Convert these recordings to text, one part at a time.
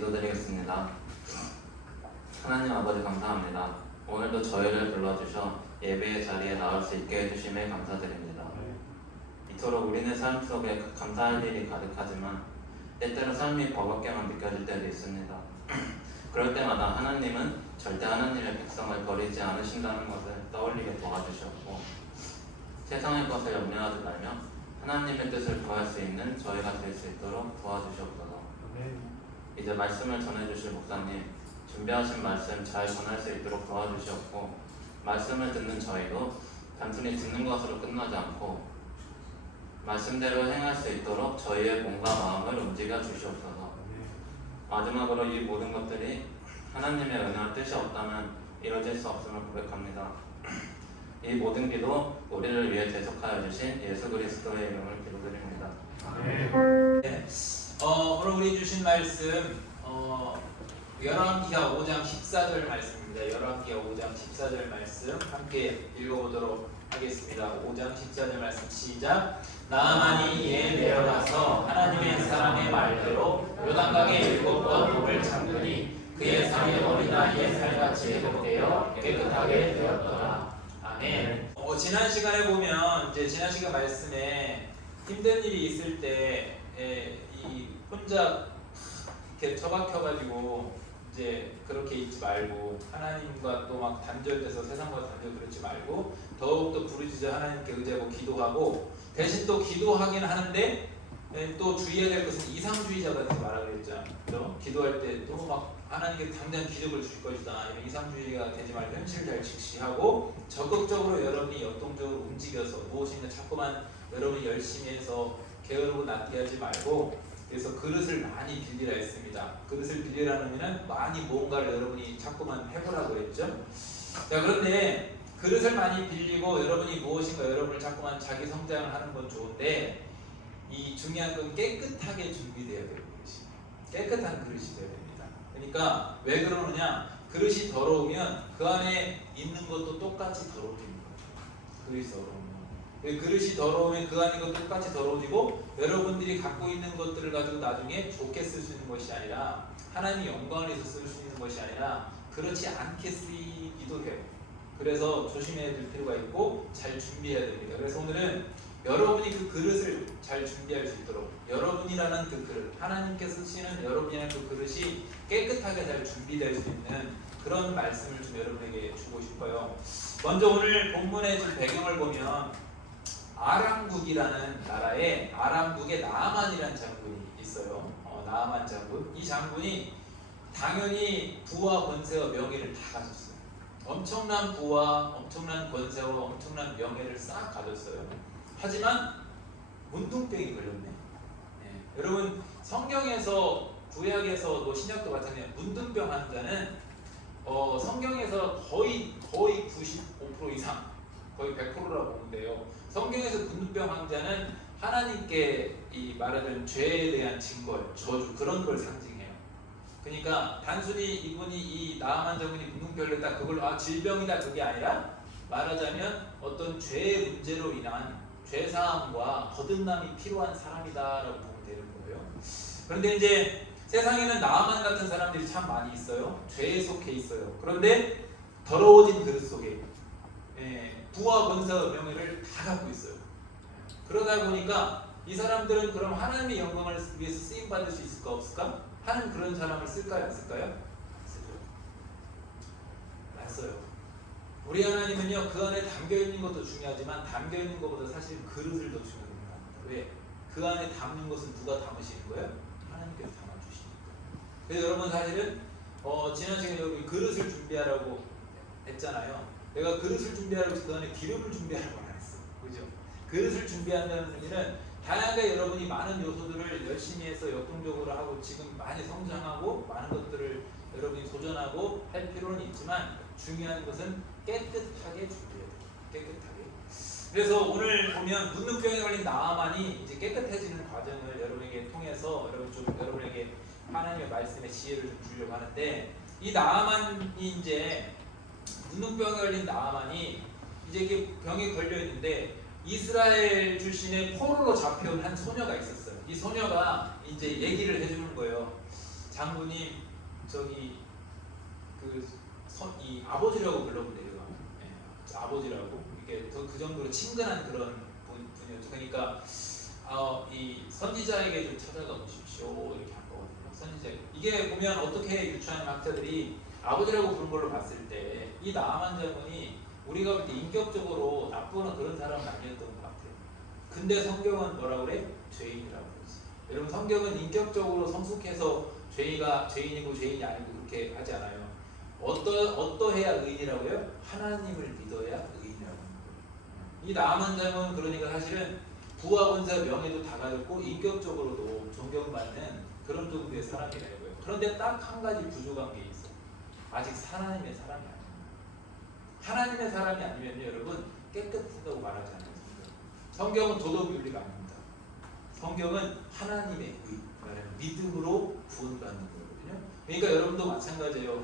기도드리겠습니다. 하나님 아버지 감사합니다. 오늘도 저희를 불러주셔 예배의 자리에 나올 수 있게 해주심에 감사드립니다. 이토록 우리네 삶 속에 감사할 일이 가득하지만 때때로 삶이 버겁게만 느껴질 때도 있습니다. 그럴 때마다 하나님은 절대 하나님의 백성을 버리지 않으신다는 것을 떠올리게 도와주셨고 세상의 것을 염려하지 말며 하나님의 뜻을 구할 수 있는 저희가 될 수 있도록 도와주시옵소서. 이제 말씀을 전해주실 목사님, 준비하신 말씀 잘 전할 수 있도록 도와주시옵고 말씀을 듣는 저희도 단순히 듣는 것으로 끝나지 않고 말씀대로 행할 수 있도록 저희의 몸과 마음을 움직여 주시옵소서. 마지막으로 이 모든 것들이 하나님의 은혜와 뜻이 없다면 이루어질 수 없음을 고백합니다. 이 모든 기도 우리를 위해 대속하여 주신 예수 그리스도의 이름을 기도드립니다. 네. 오늘 우리 주신 말씀 열왕기하 5장 14절 말씀입니다. 열왕기하 5장 14절 말씀 함께 읽어보도록 하겠습니다. 5장 14절 말씀 시작. 나아만이 이에 내려가서 하나님의 사람의 말대로 요단강에 7번 물을 잠그니 그의 살이 어린 나이에 살같이 회복되어 깨끗하게 되었더라. 아멘. 지난 시간에 보면 지난 시간 말씀에 힘든 일이 있을 때 이 혼자 이렇게 처박혀가지고 그렇게 있지 말고 하나님과 또 막 단절돼서 세상과 단절 그렇지 말고 더욱더 부르짖어 하나님께 의지하고 기도하고 대신 또 기도하긴 하는데 또 주의해야 될 것은 이상주의자가 되지 말라 그랬죠. 그렇죠? 기도할 때 또 막 하나님께 당장 기적을 주실 것이다 이런 이상주의가 되지 말고 현실을 잘 직시하고 적극적으로 여러분이 역동적으로 움직여서 무엇인가 자꾸만 여러분이 열심히 해서 게으르고 낫게 하지 말고 그래서 그릇을 많이 빌리라 했습니다. 그릇을 빌리라는 의미는 많이 뭔가를 여러분이 자꾸만 해보라고 했죠. 자, 그런데 그릇을 많이 빌리고 여러분이 무엇인가 여러분을 자꾸만 자기 성장을 하는 건 좋은데 이 중요한 건 깨끗하게 준비되어야 되는 것이 깨끗한 그릇이 되어야 됩니다. 그러니까 왜 그러느냐? 그릇이 더러우면 그 안에 있는 것도 똑같이 더러워지는 거죠. 그릇이 더러우면 그릇이 더러우면 그 안에 것도 똑같이 더러워지고 여러분들이 갖고 있는 것들을 가지고 나중에 좋게 쓸 수 있는 것이 아니라 하나님의 영광을 위해서 쓸 수 있는 것이 아니라 그렇지 않게 쓰이기도 해요. 그래서 조심해야 될 필요가 있고 잘 준비해야 됩니다. 그래서 오늘은 여러분이 그 그릇을 잘 준비할 수 있도록 여러분이라는 그 그릇 하나님께서 쓰시는 여러분이라는 그 그릇이 깨끗하게 잘 준비될 수 있는 그런 말씀을 좀 여러분에게 주고 싶어요. 먼저 오늘 본문의 좀 배경을 보면 아람국이라는 나라에 아람국에 나아만이라는 장군이 있어요. 나아만 장군. 이 장군이 당연히 부와 권세와 명예를 다 가졌어요. 엄청난 부와 엄청난 권세와 엄청난 명예를 싹 가졌어요. 하지만 문둥병이 걸렸네. 네. 여러분 성경에서 구약에서 신약도 마찬가지예요. 문둥병 환자는 성경에서 거의 95% 이상 거의 100%라고 보는데요. 성경에서 문둥병 환자는 하나님께 이 말하는 죄에 대한 징벌, 저주 그런 걸 상징해요. 그러니까 단순히 이분이 이 나아만 장군이 문둥병을 했다 그걸 질병이다 그게 아니라 말하자면 어떤 죄의 문제로 인한 죄사함과 거듭남이 필요한 사람이다라고 보면 되는 거예요. 그런데 세상에는 나아만 같은 사람들이 참 많이 있어요. 죄에 속해 있어요. 그런데 더러워진 그릇 속에 부와 권세와 명예를 다 갖고 있어요. 그러다 보니까 이 사람들은 그럼 하나님의 영광을 위해서 쓰임 받을 수 있을까 없을까? 하나님 그런 사람을 쓸까요 안 쓸까요? 안 쓰죠. 안 써요. 우리 하나님은요 그 안에 담겨 있는 것도 중요하지만 담겨 있는 것보다 사실 그릇을 더 중요하게 생각합니다. 왜? 그 안에 담는 것은 누가 담으시는 거예요? 하나님께서 담아주시니까. 그래서 여러분 사실은 지난 시간에 여러분이 그릇을 준비하라고 했잖아요. 내가 그릇을 준비하라고 해서 그 안에 기름을 준비하라고 안 했어. 그죠? 그릇을 준비한다는 의미는 다양하게 여러분이 많은 요소들을 열심히 해서 역동적으로 하고 지금 많이 성장하고 많은 것들을 여러분이 도전하고 할 필요는 있지만 중요한 것은 깨끗하게 준비해야 돼요. 깨끗하게. 그래서 오늘 보면 문둥병에 걸린 나아만이 이제 깨끗해지는 과정을 여러분에게 통해서 여러분에게 하나님의 말씀의 지혜를 좀 주려고 하는데 이 나아만이 이제 문둥병에 걸린 나아만이 이제 이게 병에 걸려 있는데 이스라엘 출신의 포로로 잡혀온 한 소녀가 있었어요. 이 소녀가 이제 얘기를 해주는 거예요. 장군님 저기 이 아버지라고 불러본대요. 예, 아버지라고 이게 그 정도로 친근한 그런 분이었죠. 그러니까 이 선지자에게 좀 찾아가 보십시오 이렇게 한 거거든요. 선지자 이게 보면 어떻게 유추하는 학자들이 아버지라고 부른 걸로 봤을 때 이 나아만 장군이 우리가 볼 때 인격적으로 나쁘거나 그런 사람은 아니었던 것 같아요. 근데 성경은 뭐라고 그래? 죄인이라고 그러지. 여러분 성경은 인격적으로 성숙해서 죄인이고 죄인이 아니고 그렇게 하지 않아요. 어떠해야 의인이라고요? 하나님을 믿어야 의인이라고 하는 거예요. 이 나아만 장군은 그러니까 사실은 부와 권세 명예도 다 가졌고 인격적으로도 존경받는 그런 정도의 사람이라고요. 그런데 딱 한 가지 부족한 게 있어. 아직 하나님의 사람이 아니에요. 하나님의 사람이 아니면 여러분 깨끗하다고 말하지 않아요. 성경은 도덕 윤리가 아닙니다. 성경은 하나님의 의, 믿음으로 구원받는 거거든요. 그러니까 여러분도 마찬가지예요.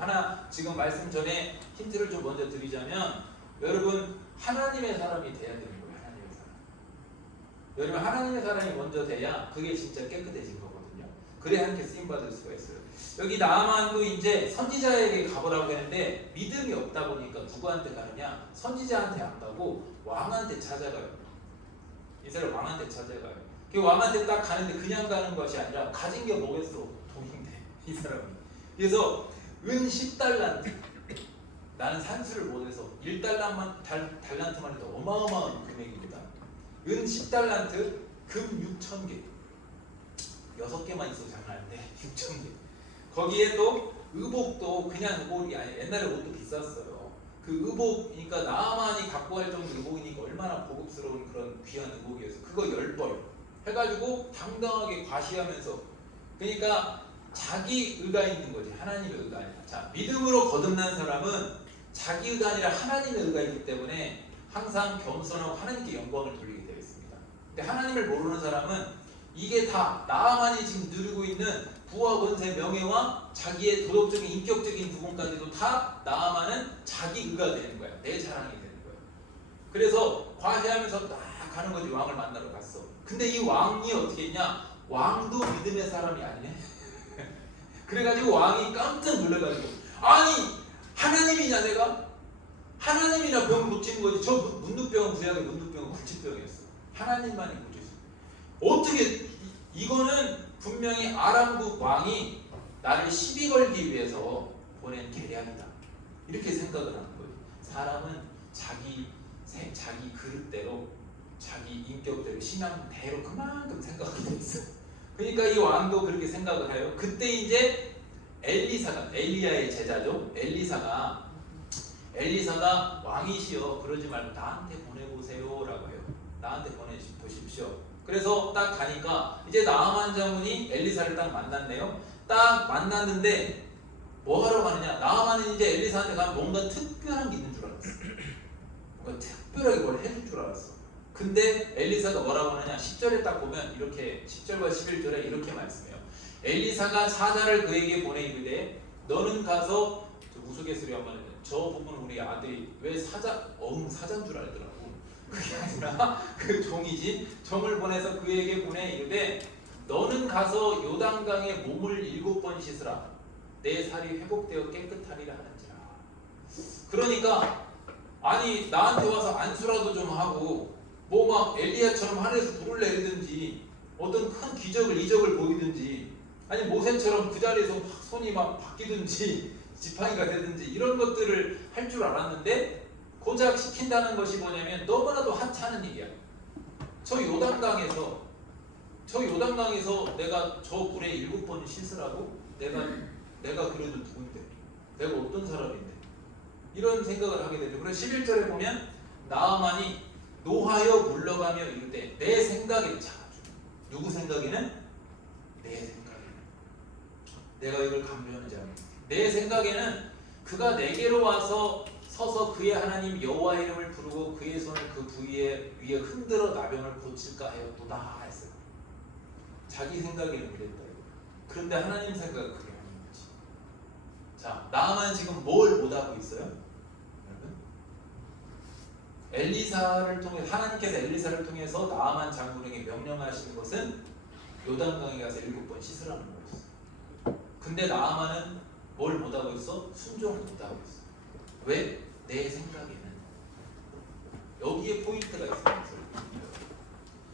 지금 말씀 전에 힌트를 좀 먼저 드리자면 여러분 하나님의 사람이 돼야 되는 거예요. 하나님의 사람. 여러분 하나님의 사람이 먼저 돼야 그게 진짜 깨끗해진 거거든요. 그래야 함께 쓰임 받을 수가 있어요. 여기 나아만도 이제 선지자에게 가보라고 했는데 믿음이 없다 보니까 누구한테 가느냐? 선지자한테 안 가고 왕한테 찾아가요. 이스라엘 왕한테 찾아가요. 그 왕한테 딱 가는데 그냥 가는 것이 아니라 가진 게 뭐겠어? 돈인데 이 사람이. 그래서 은 10달란트. 나는 산수를 못해서 1달란트만 해도 어마어마한 금액입니다. 은 10달란트, 금 6,000개. 6개만 있어도 장난 아닌데 6,000개. 거기에 또 의복도 그냥 의복이 아니에요. 옛날에 옷도 비쌌어요. 그 의복이니까 나아만이 갖고 갈 정도 의복이니까 얼마나 고급스러운 그런 귀한 의복이어서 그거 10벌 해가지고 당당하게 과시하면서 그러니까 자기 의가 있는 거지 하나님의 의가 아니라. 자, 믿음으로 거듭난 사람은 자기 의가 아니라 하나님의 의가 있기 때문에 항상 겸손하고 하나님께 영광을 돌리게 되어 있습니다. 근데 하나님을 모르는 사람은 이게 다 나아만이 지금 누리고 있는 부와 권세 명예와 자기의 도덕적인 인격적인 부분까지도 다 나아만은 자기 의가 되는 거야. 내 자랑이 되는 거야. 그래서 과시하면서 딱 가는 거지. 왕을 만나러 갔어. 근데 이 왕이 어떻게 했냐? 왕도 믿음의 사람이 아니네. 그래가지고 왕이 깜짝 놀라가지고 아니 하나님이냐 내가? 하나님이나 병 고치는 거지. 저 문둥병은 구약의 문둥병은 굴치병이었어. 하나님만이 고칠 수 있어. 어떻게 이거는 분명히 아람국 왕이 나를 시비 걸기 위해서 보낸 계략이다. 이렇게 생각을 하는 거예요. 사람은 자기 그릇대로 자기 인격대로 신앙대로 그만큼 생각하게 돼 있어요. 그러니까 이 왕도 그렇게 생각을 해요. 그때 이제 엘리야의 제자죠. 엘리사가 왕이시여 그러지 말고 나한테 보내보세요라고 해요. 나한테 보내보십시오. 그래서 딱 가니까 이제 나아만 장군이 엘리사를 딱 만났네요. 딱 만났는데 뭐 하러 가느냐? 나아만은 이제 엘리사한테 가면 뭔가 특별한 게 있는 줄 알았어. 뭔가 특별하게 뭘 해줄 줄 알았어. 근데 엘리사가 뭐라고 하느냐? 10절에 딱 보면 이렇게 10절과 11절에 이렇게 말씀해요. 엘리사가 사자를 그에게 보내이르되 너는 가서 우스갯소리 한번 저 부분은 우리 아들이 왜 사자인 줄 알더라고. 그게 아니라 그 종이지. 종을 보내서 그에게 보내이르되 너는 가서 요단강에 몸을 7번 씻으라. 내 살이 회복되어 깨끗하리라 하는지라. 그러니까 아니 나한테 와서 안수라도 좀 하고 뭐 막 엘리야처럼 하늘에서 불을 내리든지 어떤 큰 이적을 보이든지 아니 모세처럼 그 자리에서 막 손이 막 바뀌든지 지팡이가 되든지 이런 것들을 할 줄 알았는데 고작 시킨다는 것이 뭐냐면 너무나도 하찮은 일이야. 저 요단강에서 내가 저 물에 7번 씻으라고? 내가 그래도 누군데? 내가 어떤 사람인데? 이런 생각을 하게 되죠. 그래서 11절에 보면 나아만이 노하여 물러가며 이르되 내 생각에는 누구 생각에는? 내 생각에는 내가 이걸 강조하는 자입니다. 내 생각에는 그가 내게로 와서 서서 그의 하나님 여호와 이름을 부르고 그의 손을 그 부위에 위에 흔들어 나병을 고칠까 하였도다 했어요. 자기 생각에는 그랬다. 그런데 하나님 생각은 그게 아닌 거지. 자, 나아만 지금 뭘 못하고 있어요? 여러분? 하나님께서 엘리사를 통해서 나아만 장군에게 명령하시는 것은 요단강에 가서 7번 씻으라는 거였어요. 근데 나아만은 뭘 못하고 있어? 순종을 못하고 있어. 왜? 내 생각에는. 여기에 포인트가 있어요.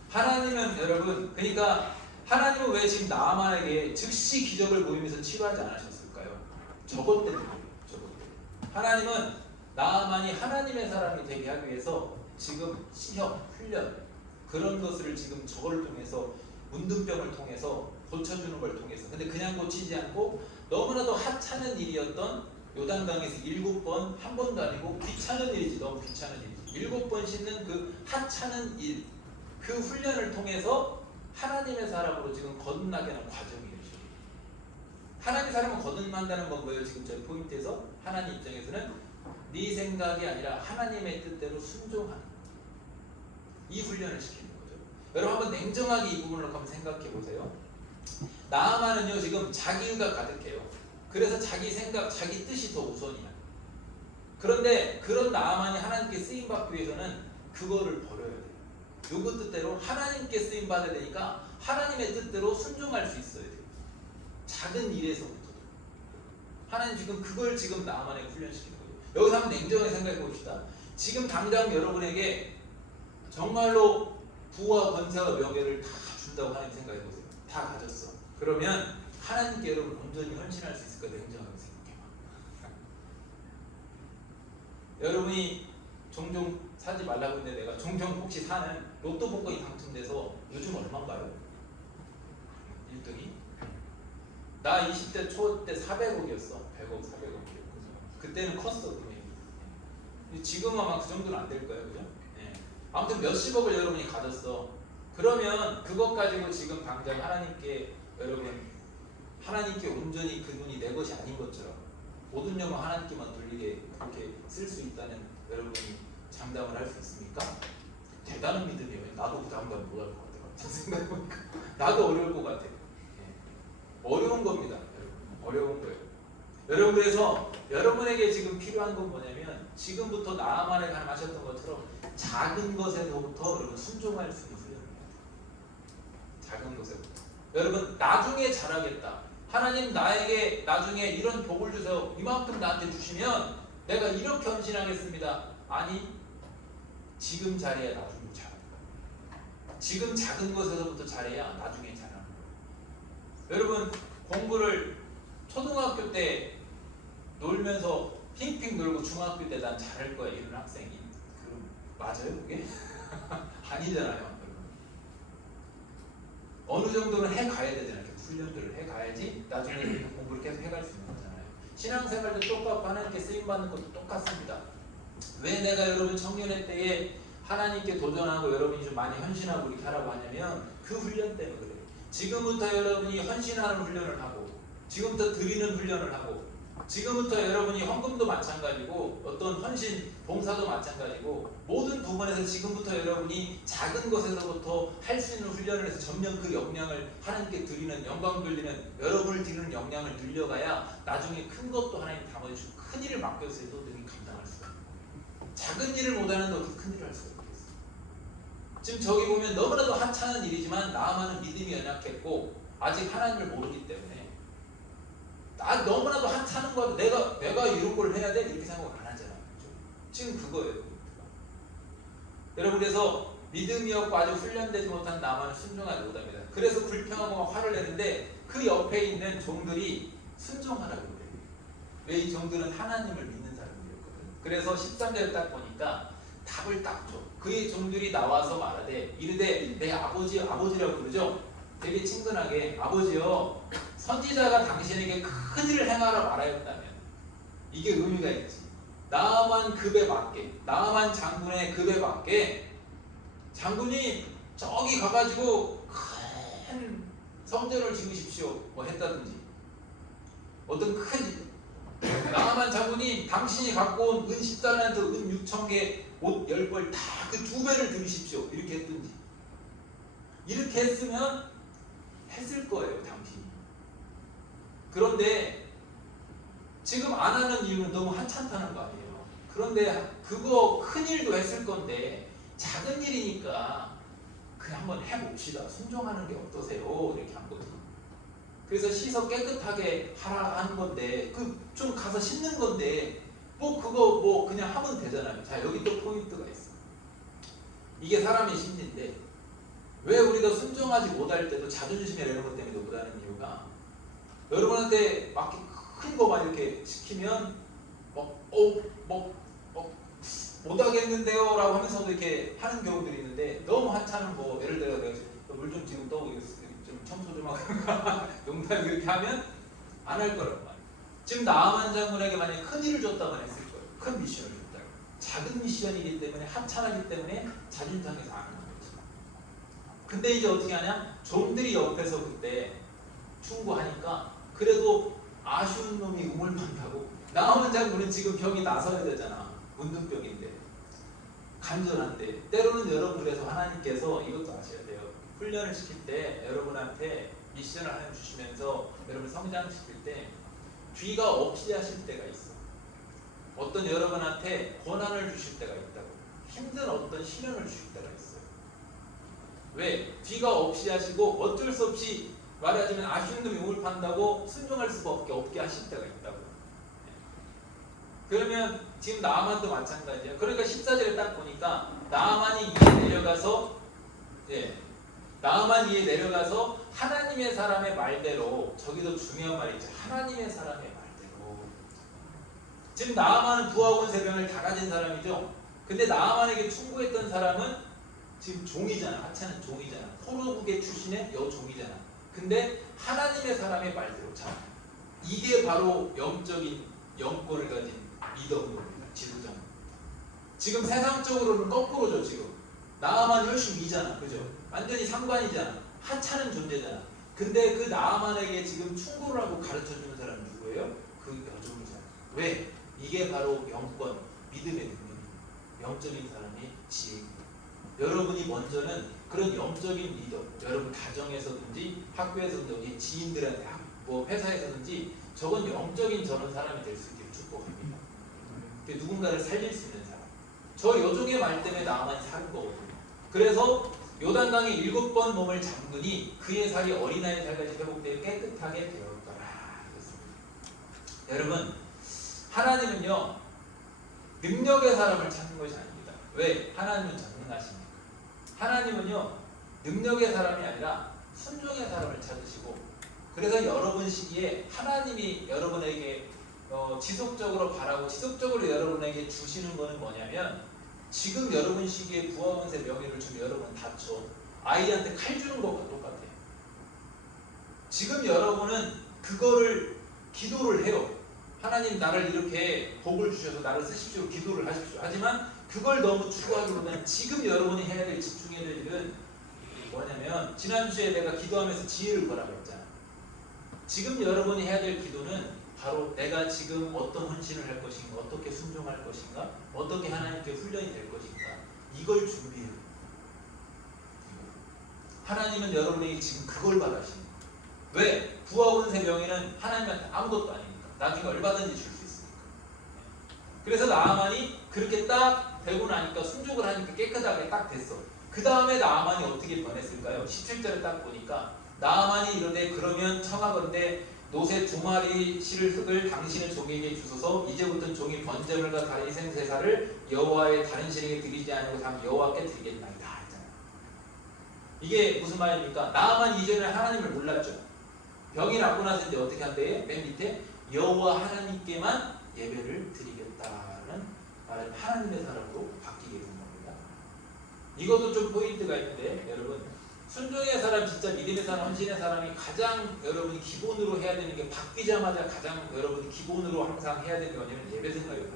하나님은 여러분, 그러니까 하나님은 왜 지금 나아만에게 즉시 기적을 보이면서 치료하지 않으셨을까요? 저것 때문에. 저것 때문에. 하나님은 나아만이 하나님의 사람이 되게 하기 위해서 지금 시험, 훈련 그런 것을 지금 저걸 통해서 문둥병을 통해서 고쳐주는 걸 통해서, 근데 그냥 고치지 않고 너무나도 하찮은 일이었던 요단강에서 7번, 한 번도 아니고 귀찮은 일이지, 너무 귀찮은 일이지, 7번 씻는 그 하찮은 일, 그 훈련을 통해서 하나님의 사람으로 지금 거듭나게 하는 과정이에요. 하나님의 사람은 거듭난다는 건 뭐예요? 지금 저희 포인트에서 하나님 입장에서는 네 생각이 아니라 하나님의 뜻대로 순종하는, 이 훈련을 시키는 거죠. 여러분 한번 냉정하게 이 부분을 한번 생각해 보세요. 나아만은요 지금 자기가 가득해요. 그래서 자기 생각, 자기 뜻이 더 우선이야. 그런데 그런 나아만이 하나님께 쓰임 받기 위해서는 그거를 버려야 돼요. 누구 뜻대로? 하나님께 쓰임 받아야 되니까 하나님의 뜻대로 순종할 수 있어야 돼요. 작은 일에서부터. 하나님 지금 그걸 지금 나아만에게 훈련시키는 거예요. 여기서 한번 냉정하게 생각해 봅시다. 지금 당장 여러분에게 정말로 부와 권세와 명예를 다 준다고 하나님 생각해 보세요. 다 가졌어. 그러면 하나님께 여러분 온전히 헌신할 수 있을까? 냉정하게 생각해봐. 여러분이 종종 사지 말라고 했는데 내가 종종 혹시 사는 로또 복권이 당첨돼서 요즘 얼마인가요? 1등이? 나 20대 초 때 400억이었어. 100억, 400억이었거든요. 그때는 컸어, 금액이. 지금은 아마 그 정도는 안 될 거예요, 그죠? 네. 아무튼 몇십억을 여러분이 가졌어. 그러면 그것 가지고 지금 당장 하나님께 여러분, 하나님께 온전히 그 돈이 내 것이 아닌 것처럼 모든 영광 하나님께만 돌리게 그렇게 쓸 수 있다는 여러분이 장담을 할 수 있습니까? 대단한 믿음이에요. 나도 그 다음번 못할 것 같아요. 생각해보니까 나도 어려울 것 같아요. 어려운 겁니다. 어려운 거예요. 여러분 그래서 여러분에게 지금 필요한 건 뭐냐면 지금부터 나아만에 하셨던 것처럼 작은 것에서부터 여러분 순종할 수 있는 훈련입니다. 작은 것에부터. 여러분 나중에 잘하겠다. 하나님 나에게 나중에 이런 복을 주세요. 이만큼 나한테 주시면 내가 이렇게 헌신하겠습니다. 아니 지금 잘해야 나중에 잘한다. 지금 작은 것에서부터 잘해야 나중에 잘하는 거예요. 여러분 공부를 초등학교 때 놀면서 핑핑 놀고 중학교 때 난 잘할 거야 이런 학생이 맞아요 그게? 아니잖아요. 어느 정도는 해가야 되잖아요. 훈련들을 해가야지 나중에 공부를 계속 해갈 수 있는 거잖아요. 신앙생활도 똑같고 하나님께 쓰임받는 것도 똑같습니다. 왜 내가 여러분 청년회 때에 하나님께 도전하고 여러분이 좀 많이 헌신하고 이렇게 하라고 하냐면 그 훈련 때문에 그래요. 지금부터 여러분이 헌신하는 훈련을 하고 지금부터 드리는 훈련을 하고 지금부터 여러분이 헌금도 마찬가지고 어떤 헌신 봉사도 마찬가지고 모든 부분에서 지금부터 여러분이 작은 것에서부터 할 수 있는 훈련을 해서 점점 그 역량을 하나님께 드리는 영광 돌리는 여러분을 드리는 역량을 늘려가야 나중에 큰 것도 하나님 담아주시고 큰 일을 맡겼을 때도 능히 감당할 수가 있는 거예요. 작은 일을 못하는데 어떻게 큰 일을 할 수가 있겠어요. 지금 저기 보면 너무나도 하찮은 일이지만 나아만은 믿음이 연약했고 아직 하나님을 모르기 때문에 너무나도 하찮은 거 내가 이런 걸 해야 돼? 이렇게 생각을 안 하잖아요. 지금 그거예요. 여러분 그래서 믿음이 없고 아주 훈련되지 못한 나만은 순종하지 못합니다. 그래서 불평하고 막 화를 내는데 그 옆에 있는 종들이 순종하라고 그래요. 왜 이 종들은 하나님을 믿는 사람들이었거든. 그래서 13절 딱 보니까 답을 딱 줘. 그의 종들이 나와서 말하되 이르되 내 아버지라고 그러죠. 되게 친근하게 아버지여 선지자가 당신에게 큰 일을 행하라 말하였다면 이게 의미가 있지. 나아만 급에 맞게 나아만 장군의 급에 맞게 장군이 저기 가가지고 큰 성전을 지으십시오 뭐 했다든지 어떤 큰 나아만 장군이 당신이 갖고 온 은 10달란트 은 6,000개 옷 10벌 다 그 2배를 드리십시오 이렇게 했든지 이렇게 했으면 했을 거예요 당신이. 그런데 지금 안 하는 이유는 너무 하찮다는 거 아니에요. 그런데 그거 큰 일도 했을 건데 작은 일이니까 그냥 한번 해봅시다. 순종하는 게 어떠세요? 이렇게 한 거죠. 그래서 씻어 깨끗하게 하라 하는 건데 그 좀 가서 씻는 건데 뭐 그거 뭐 그냥 하면 되잖아요. 자, 여기 또 포인트가 있어. 이게 사람의 심리인데 왜 우리가 순종하지 못할 때도 자존심이나 이런 것 때문에 못하는 이유가 여러분한테 막 큰 거 막 이렇게 시키면 못하겠는데요 라고 하면서도 이렇게 하는 경우들이 있는데 너무 하찮은 뭐 예를 들어 내가 물 좀 지금 떠오고 좀 청소 좀 하고 농담 이렇게 하면 안 할 거란 말이야. 지금 나아만 장군에게 만약에 큰 일을 줬다고 했을 거예요. 큰 미션을 줬다고. 작은 미션이기 때문에 하찮하기 때문에 자존심상해서 안 하는 거지. 근데 이제 어떻게 하냐? 종들이 옆에서 그때 충고하니까 그래도 아쉬운 놈이 우물만다고 나아만 장군은 지금 병이 나서야 되잖아. 문둥병인데 간절한데 때로는 여러분에서 하나님께서 이것도 아셔야 돼요. 훈련을 시킬 때 여러분한테 미션을 하나 주시면서 여러분 성장시킬 때 뒤가 없이 하실 때가 있어. 어떤 여러분한테 고난을 주실 때가 있다고. 힘든 어떤 시련을 주실 때가 있어요. 왜? 뒤가 없이 하시고 어쩔 수 없이 말하자면 아쉬운 놈이 우물 판다고 순종할 수밖에 없게 하실 때가 있다고. 그러면 지금 나아만도 마찬가지야. 그러니까 14절에 딱 보니까 나아만이 이에 내려가서 나아만 이에 내려가서 하나님의 사람의 말대로 저기도 중요한 말이 있죠. 하나님의 사람의 말대로. 지금 나아만은 부하 권세병을 다 가진 사람이죠. 근데 나아만에게 충고했던 사람은 지금 종이잖아. 하찮은 종이잖아. 포로국의 출신의 여종이잖아. 근데 하나님의 사람의 말대로. 자, 이게 바로 영적인 영권을 가진 리더입니다. 지도자. 지금 세상적으로는 거꾸로죠. 지금 나아만 훨씬 위잖아. 그죠? 완전히 상관이잖아. 하찮은 존재잖아. 근데 그 나아만에게 지금 충고를 하고 가르쳐주는 사람은 누구예요? 그 여종이잖아. 왜? 이게 바로 영권, 믿음의 능력입니다. 영적인 사람의 지혜입니다. 여러분이 먼저는 그런 영적인 리더, 여러분 가정에서든지 학교에서든지 지인들한테 뭐 회사에서든지 저건 영적인 저런 사람이 될 수 있기를 축복합니다. 누군가를 살릴 수 있는 사람. 저 여종의 말 때문에 나아만이 사는 거거든요. 그래서 요단강에 7번 몸을 잠그니 그의 살이 어린아이의 살같이 회복되어 깨끗하게 되었더라. 여러분, 하나님은요 능력의 사람을 찾는 것이 아닙니다. 왜? 하나님은 전능하십니까? 하나님은요 능력의 사람이 아니라 순종의 사람을 찾으시고, 그래서 여러분 시기에 하나님이 여러분에게 지속적으로 바라고 지속적으로 여러분에게 주시는 것은 뭐냐면, 지금 여러분 시기에 부하원세 명예를 주면 여러분 다쳐. 아이한테 칼 주는 것과 똑같아요. 지금 여러분은 그거를 기도를 해요. 하나님 나를 이렇게 복을 주셔서 나를 쓰십시오. 기도를 하십시오. 하지만 그걸 너무 추구하기보다는 지금 여러분이 해야 될 집중해야 될 일은 뭐냐면, 지난주에 내가 기도하면서 지혜를 보라고 했잖아. 지금 여러분이 해야 될 기도는 바로 내가 지금 어떤 헌신을 할 것인가, 어떻게 순종할 것인가, 어떻게 하나님께 훈련이 될 것인가, 이걸 준비해요. 하나님은 여러분에게 지금 그걸 바라시는 거예요. 왜? 부하원세 명예는 하나님한테 아무것도 아니니까. 나중에 얼마든지 줄 수 있으니까. 그래서 나아만이 그렇게 딱 되고 나니까 순종을 하니까 깨끗하게 딱 됐어. 그 다음에 나아만이 어떻게 변했을까요? 17절에 딱 보니까 나아만이 이르되 그러면 청하건대 노새 2마리 실을 흙을 당신의 종에게 주소서. 이제부터는 종이 번제물과 다른 희생제사를 여호와의 다른 신에게 드리지 아니하고 다만 여호와께 드리겠나이다 했잖아요. 이게 무슨 말입니까? 나아만 이전에 하나님을 몰랐죠. 병이 낫고 나서 이제 어떻게 한대요? 맨 밑에 여호와 하나님께만 예배를 드리겠다는 말은 하나님의 사람으로 바뀌게 된 겁니다. 이것도 좀 포인트가 있는데, 여러분 순종의 사람, 진짜 믿음의 사람, 헌신의 사람이 가장 여러분이 기본으로 해야 되는 게, 바뀌자마자 가장 여러분이 기본으로 항상 해야 되는 게 뭐냐면 예배 생활이에요.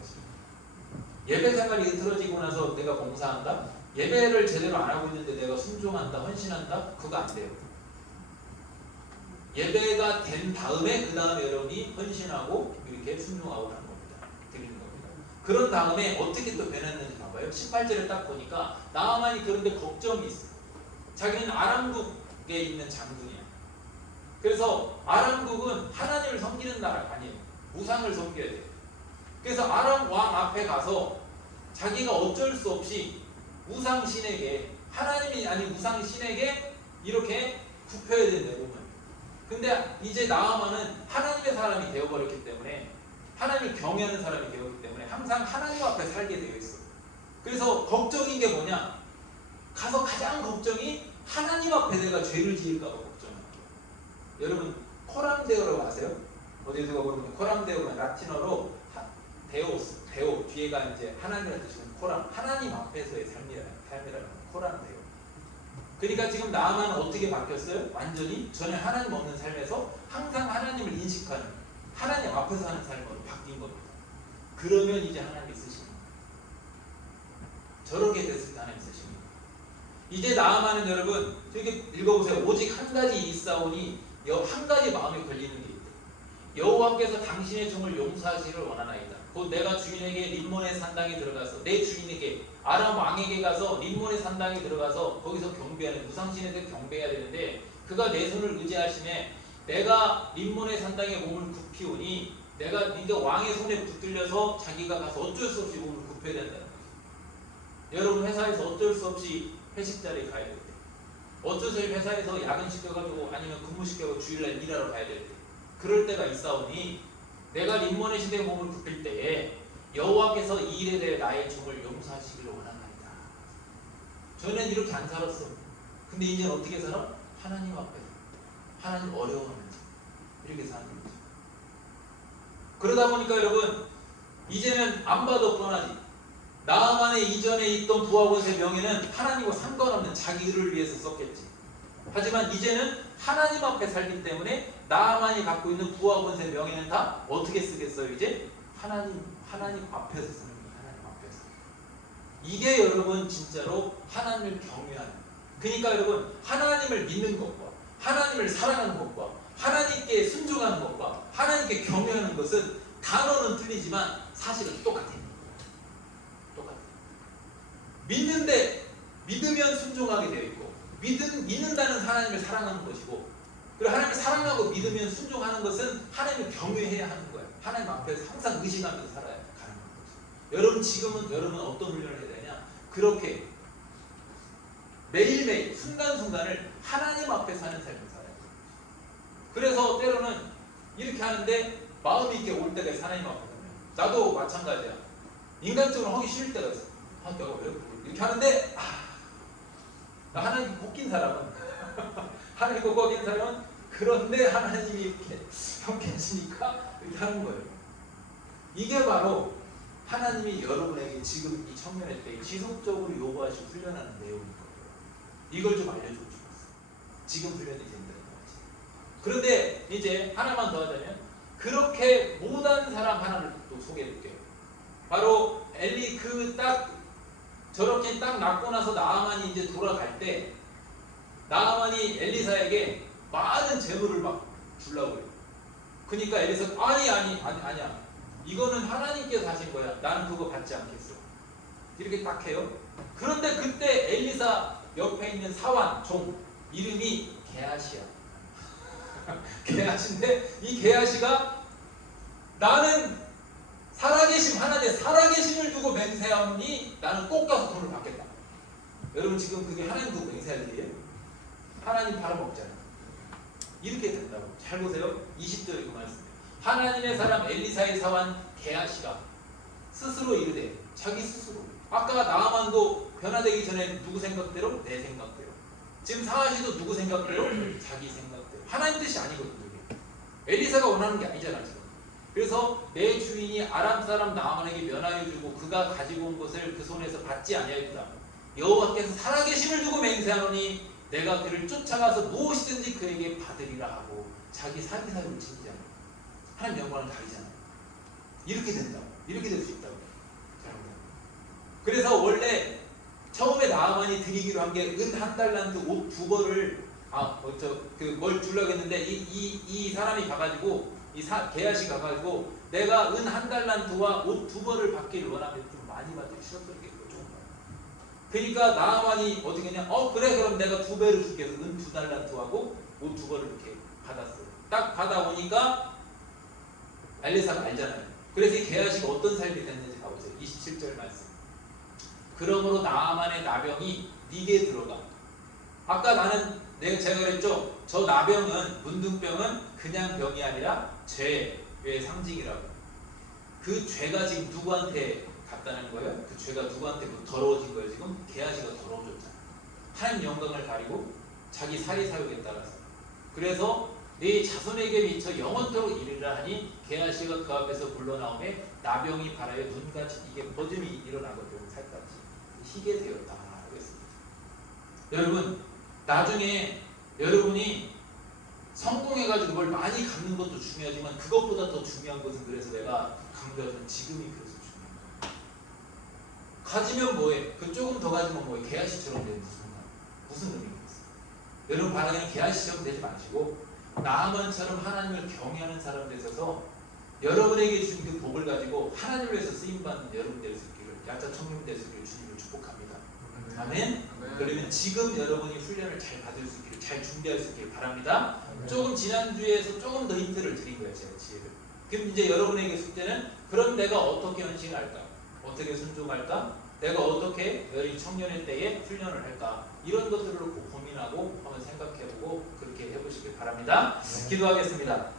예배 생활이 흐트러지고 나서 내가 봉사한다? 예배를 제대로 안 하고 있는데 내가 순종한다, 헌신한다? 그거 안 돼요. 예배가 된 다음에 그 다음에 여러분이 헌신하고 이렇게 순종하고 하는 겁니다. 드리는 겁니다. 그런 다음에 어떻게 또 변했는지 봐봐요. 18절에 딱 보니까 나아만이 그런데 걱정이 있어. 자기는 아람국에 있는 장군이야. 그래서 아람국은 하나님을 섬기는 나라가 아니에요. 우상을 섬겨야 돼요. 그래서 아람 왕 앞에 가서 자기가 어쩔 수 없이 우상신에게, 하나님이 아닌 우상신에게 이렇게 굽혀야 된다고. 근데 이제 나아만은 하나님의 사람이 되어버렸기 때문에 하나님을 경외하는 사람이 되었기 때문에 항상 하나님 앞에 살게 되어 있어. 그래서 걱정인 게 뭐냐? 가서 가장 걱정이 하나님 앞에 내가 죄를 지을까 봐 걱정하는 거예요. 여러분 코람데오라고 아세요? 어디서 보면 코람데오가 라틴어로 데오 뒤에가 이제 하나님한테 주는 코람, 하나님 앞에서의 삶이라는 코람데오. 그러니까 지금 나아만은 어떻게 바뀌었어요? 완전히 전혀 하나님 없는 삶에서 항상 하나님을 인식하는 하나님 앞에서 하는 삶으로 바뀐 겁니다. 그러면 이제 하나님이 쓰십니다. 저렇게 됐을 때 하나님 쓰십니다. 이제 나아만은 여러분 저렇게 읽어보세요. 오직 한 가지 있사오니 한 가지 마음에 걸리는 게 있다. 여호와께서 당신의 종을 용서하시기를 원하나이다. 곧 내가 주인에게 림몬의 산당에 들어가서 내 주인에게 아람 왕에게 가서 림몬의 산당에 들어가서 거기서 경배하는 무상신에 대해 경배해야 되는데 그가 내 손을 의지하시네. 내가 림몬의 산당에 몸을 굽히오니 내가 이제 왕의 손에 붙들려서 자기가 가서 어쩔 수 없이 몸을 굽혀야 된다는 거죠. 여러분 회사에서 어쩔 수 없이 회식 자리에 가야 될 때, 어쩔 수 없이 회사에서 야근 시켜가지고 아니면 근무 시켜가지고 주일날 일하러 가야 될 때, 그럴 때가 있사오니 내가 림몬의 시대에 몸을 굽힐 때에 여호와께서 이 일에 대해 나의 종을 용서하시기를 원하나이다. 저는 이렇게 안 살았어. 근데 이제는 어떻게 살아? 하나님 앞에서 하나님 어려워하면서 이렇게 사는 거죠. 그러다 보니까 여러분 이제는 안 봐도 뻔하지. 나아만의 이전에 있던 부하 권세 명예는 하나님과 상관없는 자기를 위해서 썼겠지. 하지만 이제는 하나님 앞에 살기 때문에 나아만이 갖고 있는 부하 권세 명예는 다 어떻게 쓰겠어요? 이제 하나님 앞에서 쓰는 거예요. 하나님 앞에서. 이게 여러분 진짜로 하나님을 경외하는. 그러니까 여러분 하나님을 믿는 것과 하나님을 사랑하는 것과 하나님께 순종하는 것과 하나님께 경외하는 것은 단어는 틀리지만 사실은 똑같아요. 똑같아요. 믿으면 순종하게 되어 있고 믿는다는 하나님을 사랑하는 것이고 그리고 하나님을 사랑하고 믿으면 순종하는 것은 하나님을 경외해야 하는 거예요. 하나님 앞에서 항상 의식하면서 살아야 가는 거죠. 여러분 지금은 여러분 어떤 훈련을 해야 되냐? 그렇게 매일매일 순간순간을 하나님 앞에 사는 삶을 살아야 돼요. 그래서 때로는 이렇게 하는데 마음이 있게 올 때가 있어. 하나님 앞에 가면 나도 마찬가지야. 인간적으로 하기 싫을 때가 있어. 내가 왜 이렇게 하는데 나 하나님 꺾인 사람은 하나님 꺾인 사람은 그런데 하나님이 이렇게 함께 하시니까 이렇게 하는 거예요. 이게 바로 하나님이 여러분에게 지금 이 청년의 때에 지속적으로 요구하시고 훈련하는 내용인 거예요. 이걸 좀 알려주고 싶었어요. 지금 훈련이 된다는 거지. 그런데 이제 하나만 더 하자면 그렇게 못한 사람 하나를 또 소개해드릴게요. 바로 엘리 저렇게 딱 낳고 나서 나아만이 이제 돌아갈 때 나아만이 엘리사에게 많은 재물을 막 주려고 해요. 그러니까 엘리사가 아니야. 이거는 하나님께서 하신 거야. 나는 그거 받지 않겠어. 이렇게 딱 해요. 그런데 그때 엘리사 옆에 있는 사환 종 이름이 게하시야. 게하시인데 이 게하시가 나는 살아계심 하나님의 살아계심을 두고 맹세하니 나는 꼭 가서 돈을 받겠다. 여러분 지금 그게 하나님 두고 맹세할 일이에요? 하나님 팔아먹잖아요. 이렇게 된다고. 잘 보세요. 20절에 그 말씀이에요. 하나님의 사람 엘리사의 사환 게하시가 스스로 이르되 자기 스스로 아까 나아만도 변화되기 전에 누구 생각대로? 내 생각대로. 지금 사하시도 누구 생각대로? 자기 생각대로. 하나님 뜻이 아니거든요. 엘리사가 원하는 게 아니잖아 지금. 그래서 내 주인이 아람 사람 나아만에게 면하여 주고 그가 가지고 온 것을 그 손에서 받지 아니하였다. 여호와께서 살아계심을 두고 맹세하노니 내가 그를 쫓아가서 무엇이든지 그에게 받으리라 하고 자기 사기 사욕을 지키잖아요. 하나님 영광을 가리잖아요. 이렇게 된다고. 이렇게 될 수 있다고. 그래서 원래 처음에 나아만이 드리기로 한 게 은 한 달란트 옷 2벌을 뭘 주려고 했는데 이 사람이 가가지고 게하시 가가지고 내가 은 한 달란트와 옷 2벌을 받기를 원하면 좀 많이 받을 싫었던 게 좀 많아요. 그러니까 나아만이 어떻게 했냐? 그래 그럼 내가 2배를 줄게. 은 2달란트하고 옷 2벌을 이렇게 받았어요. 딱 받아오니까 엘리사가 알잖아요. 그래서 이 게하시가 어떤 삶이 됐는지 가보세요. 27절 말씀. 그러므로 나아만의 나병이 네게 들어가. 아까 제가 그랬죠. 저 나병은 문둥병은 그냥 병이 아니라 죄의 상징이라고. 그 죄가 지금 누구한테 갔다는 거예요? 그 죄가 누구한테 더러워진 거예요? 지금 게하시가 더러워졌잖아. 하나님 영광을 가리고 자기 사리사욕에 따라서. 그래서 네 자손에게 미쳐 영원토록 이르라 하니 게하시가 그 앞에서 불러나오매 나병이 발하여 눈같이 이게 버짐이 일어나거든. 살같이 희게 되었다 그랬습니다. 여러분 나중에 여러분이 성공해가지고 뭘 많이 갖는 것도 중요하지만 그것보다 더 중요한 것은 그래서 내가 강조하는 지금이 그래서 중요한 거예요. 가지면 뭐해? 그 조금 더 가지면 뭐해? 게하시처럼 되는 무슨 의미가 있어요? 여러분 반응은 게하시처럼 되지 마시고 나아만처럼 하나님을 경외하는 사람 되셔서 여러분에게 주신 그 복을 가지고 하나님을 위해서 쓰임받는 여러분 될 수 있기를 야자 청년 될 수 있기를 주님을 축복합니다. 아멘. 그러면 지금 여러분이 훈련을 잘 받을 수 있기를 잘 준비할 수 있기를 바랍니다. 조금 지난주에서 조금 더 힌트를 드린 거예요. 제가 지혜를. 그럼 이제 여러분에게 숙제는 그럼 내가 어떻게 헌신할까? 어떻게 순종할까? 내가 어떻게 여린 청년의 때에 훈련을 할까? 이런 것들을 고민하고 한번 생각해보고 그렇게 해보시길 바랍니다. 기도하겠습니다.